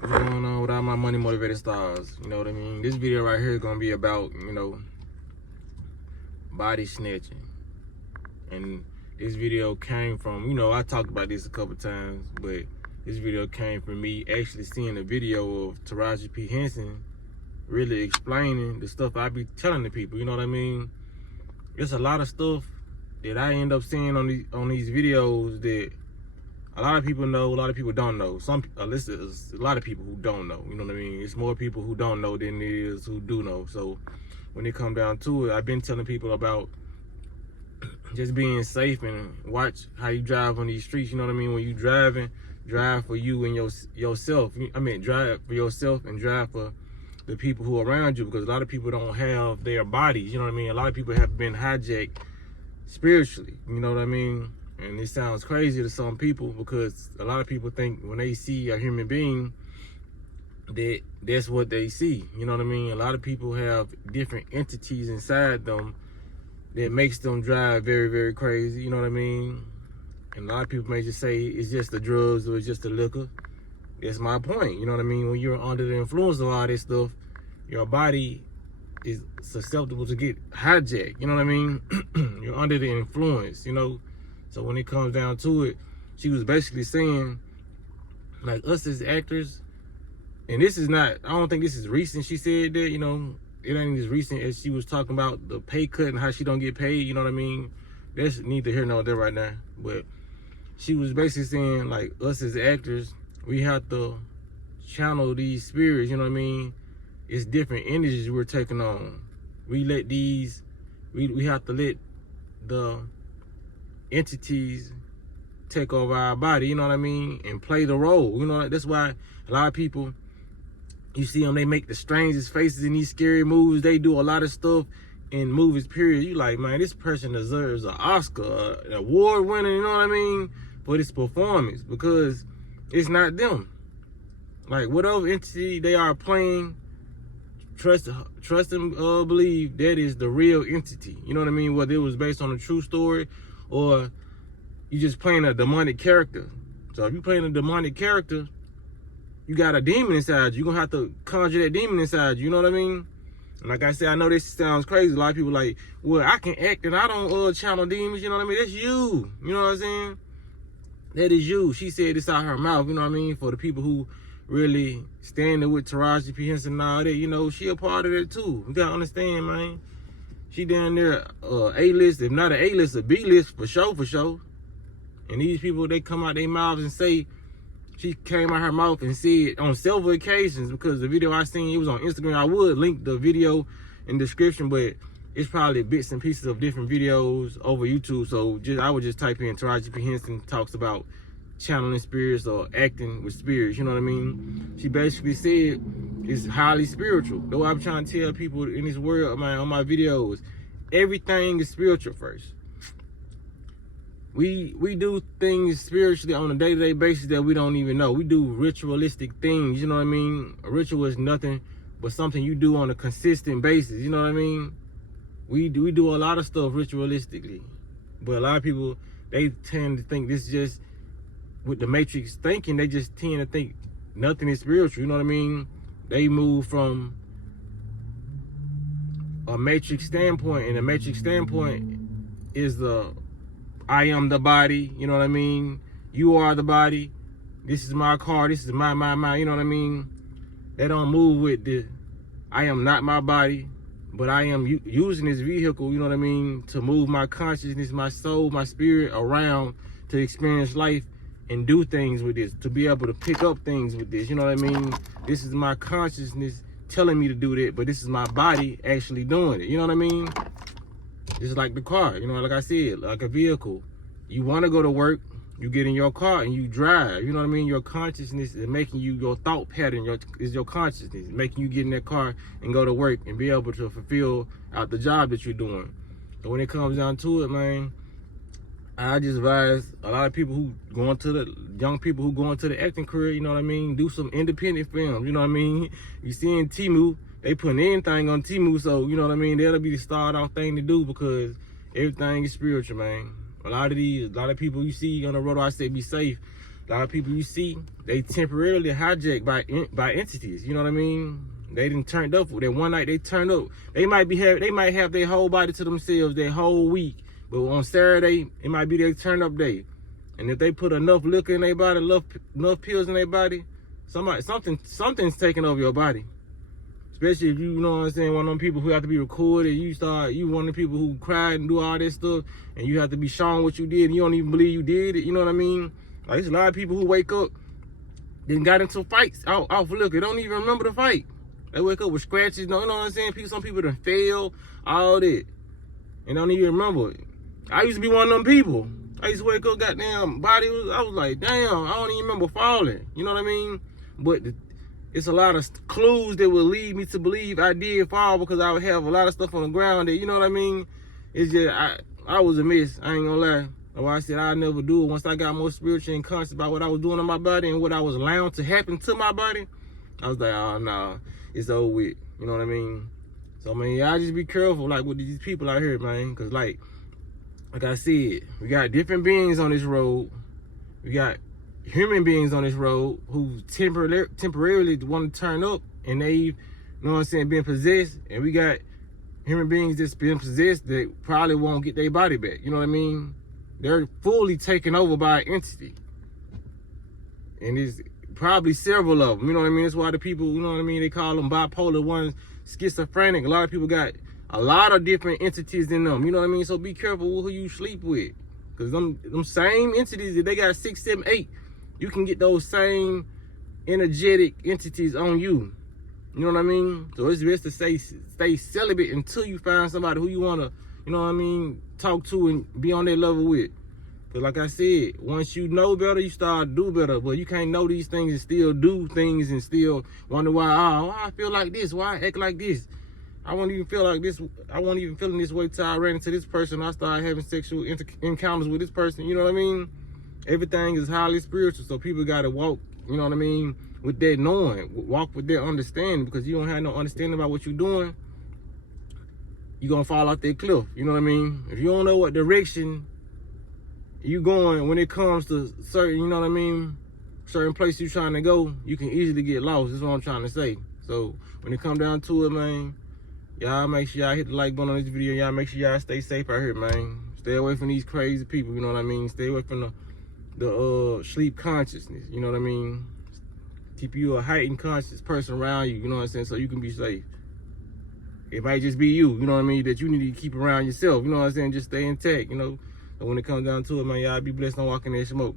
What's going on with all my money motivated stars? You know what I mean? This video right here is gonna be about, body snatching. And this video came from, I talked about this a couple times, but this video came from me actually seeing a video of Taraji P. Henson really explaining the stuff I be telling the people, you know what I mean? There's a lot of stuff that I end up seeing on these videos that a lot of people know, a lot of people don't know. A lot of people who don't know, you know what I mean? It's more people who don't know than it is who do know. So when it come down to it, I've been telling people about just being safe and watch how you drive on these streets, you know what I mean? When you driving, drive for you and yourself. Drive for yourself and drive for the people who are around you, because a lot of people don't have their bodies, you know what I mean? A lot of people have been hijacked spiritually, you know what I mean? And it sounds crazy to some people because a lot of people think when they see a human being that that's what they see, you know what I mean? A lot of people have different entities inside them that makes them drive very, very crazy, you know what I mean? And a lot of people may just say it's just the drugs or it's just the liquor. That's my point, you know what I mean? When you're under the influence of all this stuff, your body is susceptible to get hijacked, you know what I mean? You're under the influence, you know? So when it comes down to it, she was basically saying, like, us as actors, and this is not, I don't think this is recent, she said that, you know, it ain't as recent as she was talking about the pay cut and how she don't get paid, you know what I mean? That's neither here nor there right now. But she was basically saying, like, us as actors, we have to channel these spirits, you know what I mean? It's different energies we're taking on. We let these, we have to let the entities take over our body, you know what I mean, and play the role, you know. That's why a lot of people, you see them, they make the strangest faces in these scary movies. They do a lot of stuff in movies, period. You like, man, this person deserves an Oscar, an award winner, you know what I mean, for this performance, because it's not them. Like, whatever entity they are playing, trust and believe that is the real entity, you know what I mean, whether it was based on a true story or you just playing a demonic character. So if you playing a demonic character, you got a demon inside you. You're gonna have to conjure that demon inside you, you know what I mean? And like I said, I know this sounds crazy. A lot of people like, well, I can act and I don't channel demons, you know what I mean? That's you, you know what I'm saying? That is you. She said this out her mouth, you know what I mean? For the people who really standing with Taraji P. Henson and all that, you know, she a part of it too. You gotta understand, man. She down there, A-list, if not an A-list, a B-list, for sure, for sure. And these people, they come out their mouths and say, she came out her mouth and said on several occasions, because the video I seen, it was on Instagram. I would link the video in the description, but it's probably bits and pieces of different videos over YouTube. So I would just type in Taraji P. Henson talks about channeling spirits or acting with spirits, you know what I mean? She basically said it's highly spiritual. Though I'm trying to tell people in this world, man, on my videos, everything is spiritual first. We do things spiritually on a day-to-day basis that we don't even know. We do ritualistic things, you know what I mean? A ritual is nothing but something you do on a consistent basis, you know what I mean? We do a lot of stuff ritualistically. But a lot of people, they tend to think this just, with the matrix thinking, they just tend to think nothing is spiritual, you know what I mean? They move from a matrix standpoint, and the matrix standpoint is the I am the body, you know what I mean? You are the body. This is my car, this is my, you know what I mean? They don't move with the I am not my body, but I am using this vehicle, you know what I mean, to move my consciousness, my soul, my spirit around to experience life and do things with this, to be able to pick up things with this, you know what I mean? This is my consciousness telling me to do that, but this is my body actually doing it, you know what I mean? It's like the car, you know, like I said, like a vehicle. You want to go to work, you get in your car and you drive, you know what I mean? Your consciousness is making you, your thought pattern is your consciousness, making you get in that car and go to work and be able to fulfill out the job that you're doing. So when it comes down to it, man, I just advise a lot of people who going to the, young people who go into the acting career, you know what I mean? Do some independent films, you know what I mean? You see in Temu, they putting anything on Temu, so, you know what I mean? That'll be the start off thing to do, because everything is spiritual, man. A lot of people you see on the road, I say be safe. A lot of people you see, they temporarily hijacked by entities. You know what I mean? They didn't turned up for that one night. They turned up. They might have their whole body to themselves their whole week, but on Saturday it might be their turn up day. And if they put enough liquor in their body, enough pills in their body, something's taking over your body. Especially if you know what I'm saying, one of them people who have to be recorded. You one of the people who cried and do all that stuff, and you have to be shown what you did, and you don't even believe you did it. You know what I mean? Like, there's a lot of people who wake up, then got into fights off liquor. Don't even remember the fight. They wake up with scratches. You know what I'm saying? Some people done fail, all that, and don't even remember it. I used to be one of them people. I used to wake up, goddamn body. I was like, damn, I don't even remember falling. You know what I mean? But it's a lot of clues that will lead me to believe I did fall, because I would have a lot of stuff on the ground that, you know what I mean? It's just, I was a mess. I ain't gonna lie. That's why I said I'd never do it. Once I got more spiritual and conscious about what I was doing on my body and what I was allowing to happen to my body, I was like, oh, nah, it's over with. You know what I mean? So, man, y'all just be careful, like, with these people out here, man. Because, like I said, we got different beings on this road. We got human beings on this road who temporarily want to turn up, and they, you know what I'm saying, being possessed. And we got human beings that's been possessed that probably won't get their body back. You know what I mean? They're fully taken over by an entity. And there's probably several of them. You know what I mean? That's why the people, you know what I mean, they call them bipolar ones, schizophrenic. A lot of people got a lot of different entities in them. You know what I mean? So be careful who you sleep with. Because them same entities, if they got 6, 7, 8, you can get those same energetic entities on you. You know what I mean? So it's best to stay celibate until you find somebody who you want to, you know what I mean, talk to and be on that level with. Because like I said, once you know better, you start to do better. But you can't know these things and still do things and still wonder why I feel like this, why I act like this. I won't even feel like this. I won't even feeling this way till I ran into this person. I started having sexual encounters with this person. You know what I mean? Everything is highly spiritual, so people got to walk, you know what I mean, with that knowing, walk with that understanding, because you don't have no understanding about what you're doing, you're going to fall off that cliff, you know what I mean? If you don't know what direction you going when it comes to certain, you know what I mean, certain places you're trying to go, you can easily get lost. That's what I'm trying to say. So when it come down to it, man, y'all make sure y'all hit the like button on this video. Y'all make sure y'all stay safe out here, man. Stay away from these crazy people, you know what I mean? Stay away from the sleep consciousness, you know what I mean? Keep you a heightened conscious person around you, you know what I'm saying, so you can be safe. It might just be you know what I mean, that you need to keep around yourself, you know what I'm saying, just stay intact, you know. So when it comes down to it, man, y'all be blessed on walking that smoke.